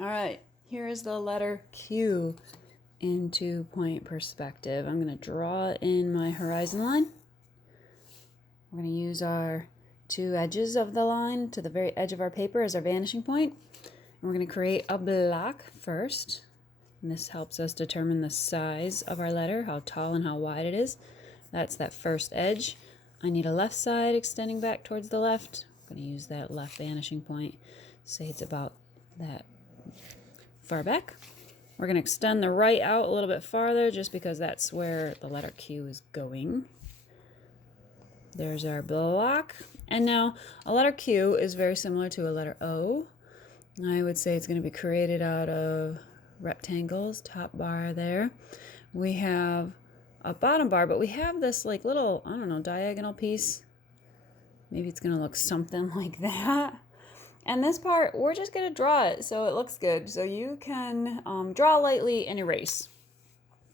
All right, here is the letter Q in 2-point perspective. I'm going to draw in my horizon line. We're going to use our two edges of the line to the very edge of our paper as our vanishing point. And we're going to create a block first. And this helps us determine the size of our letter, how tall and how wide it is. That's that first edge. I need a left side extending back towards the left. I'm going to use that left vanishing point. Say it's about that far back. We're going to extend the right out a little bit farther just because that's where the letter Q is going. There's our block. And now a letter Q is very similar to a letter O. I would say it's going to be created out of rectangles, top bar there. We have a bottom bar, but we have this like little, I don't know, diagonal piece. Maybe it's going to look something like that. And this part, we're just going to draw it so it looks good. So you can draw lightly and erase.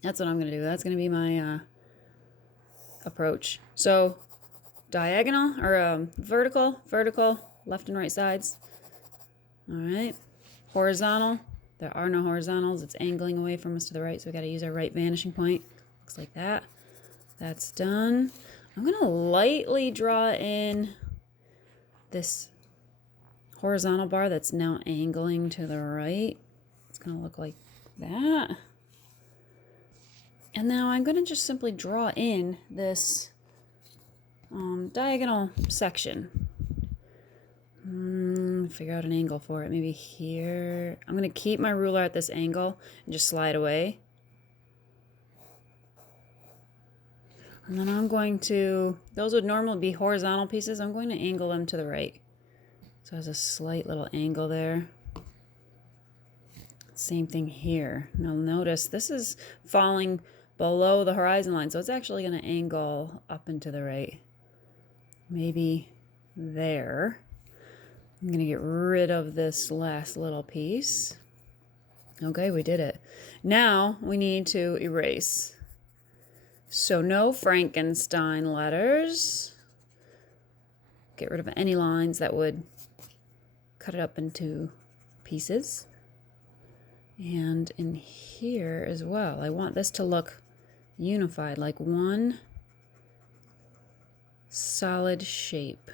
That's what I'm going to do. That's going to be my approach. So diagonal or vertical, left and right sides. All right. Horizontal. There are no horizontals. It's angling away from us to the right, so we got to use our right vanishing point. Looks like that. That's done. I'm going to lightly draw in this horizontal bar that's now angling to the right. It's going to look like that. And now I'm going to just simply draw in this diagonal section. Figure out an angle for it. Maybe here. I'm going to keep my ruler at this angle and just slide away. And then I'm going to, those would normally be horizontal pieces. I'm going to angle them to the right. So there's a slight little angle there. Same thing here. Now notice this is falling below the horizon line, so it's actually going to angle up and to the right. Maybe there. I'm going to get rid of this last little piece. Okay, we did it. Now we need to erase. So no Frankenstein letters. Get rid of any lines that would cut it up into pieces. And in here as well, I want this to look unified, like one solid shape.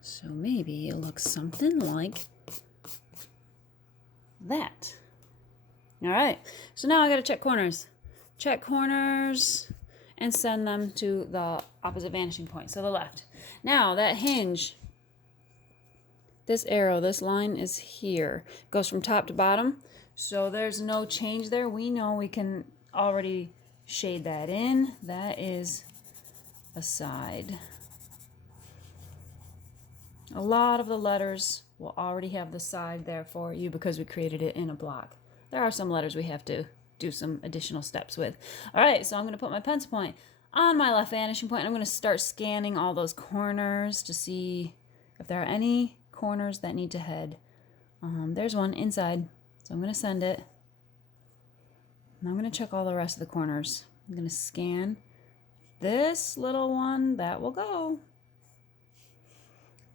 So maybe it looks something like that. All right, so now I gotta check corners. Check corners and send them to the opposite vanishing point, so the left. Now that hinge, this arrow, this line is here. It goes from top to bottom, so there's no change there. We know we can already shade that in. That is a side. A lot of the letters will already have the side there for you because we created it in a block. There are some letters we have to do some additional steps with. All right, so I'm going to put my pencil point on my left vanishing point. I'm going to start scanning all those corners to see if there are any corners that need to head. There's one inside, so I'm going to send it. And I'm going to check all the rest of the corners. I'm going to scan this little one. That will go.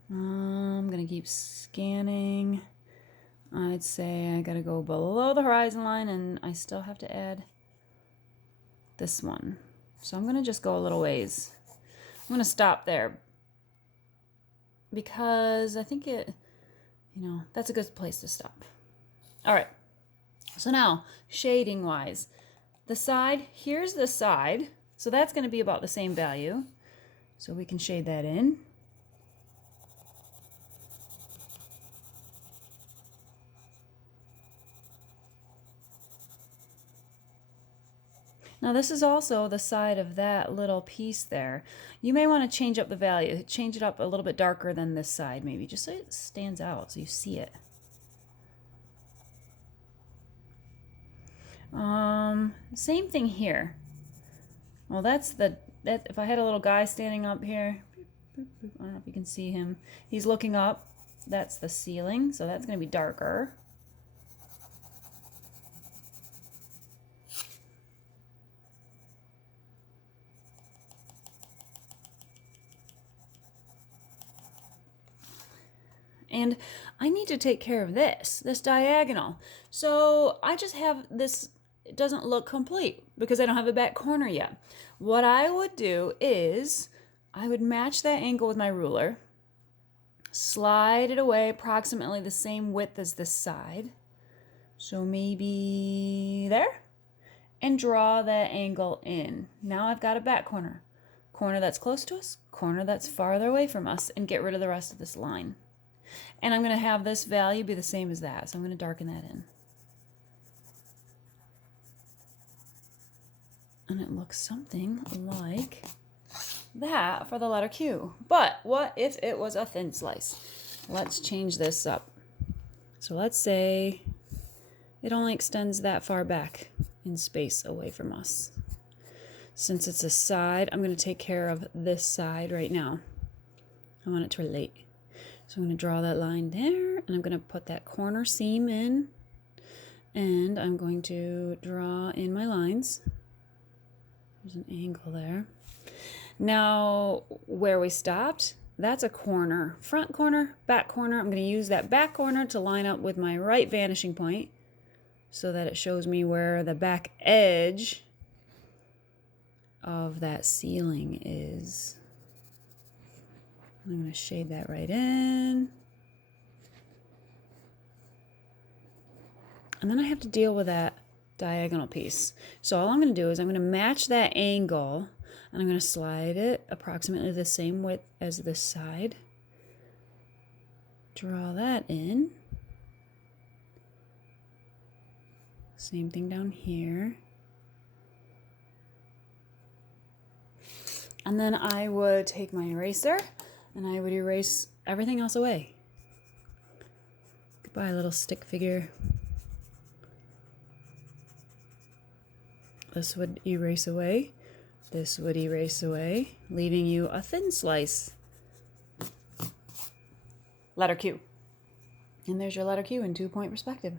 I'm going to keep scanning. I'd say I got to go below the horizon line, and I still have to add this one. So I'm going to just go a little ways. I'm going to stop there because I think it, that's a good place to stop. All right. So now, shading wise, the side, here's the side. So that's going to be about the same value. So we can shade that in. Now this is also the side of that little piece there. You may want to change up the value, change it up a little bit darker than this side maybe, just so it stands out so you see it. Same thing here. Well, that's if I had a little guy standing up here, I don't know if you can see him. He's looking up. That's the ceiling, so that's going to be darker. and I need to take care of this diagonal. So I just have this, it doesn't look complete because I don't have a back corner yet. What I would do is I would match that angle with my ruler, slide it away approximately the same width as this side. So maybe there, and draw that angle in. Now I've got a back corner. Corner that's close to us, corner that's farther away from us, and get rid of the rest of this line. And I'm going to have this value be the same as that, so I'm going to darken that in. And it looks something like that for the letter Q. But what if it was a thin slice? Let's change this up. So let's say it only extends that far back in space away from us. Since it's a side, I'm going to take care of this side right now. I want it to relate. So I'm going to draw that line there, and I'm going to put that corner seam in, and I'm going to draw in my lines. There's an angle there. Now, where we stopped, that's a corner. Front corner, back corner. I'm going to use that back corner to line up with my right vanishing point so that it shows me where the back edge of that ceiling is. I'm going to shade that right in. And then I have to deal with that diagonal piece. So all I'm going to do is I'm going to match that angle, and I'm going to slide it approximately the same width as this side. Draw that in. Same thing down here. And then I would take my eraser and I would erase everything else away. Goodbye, little stick figure. This would erase away. This would erase away, leaving you a thin slice. Letter Q. And there's your letter Q in 2-point perspective.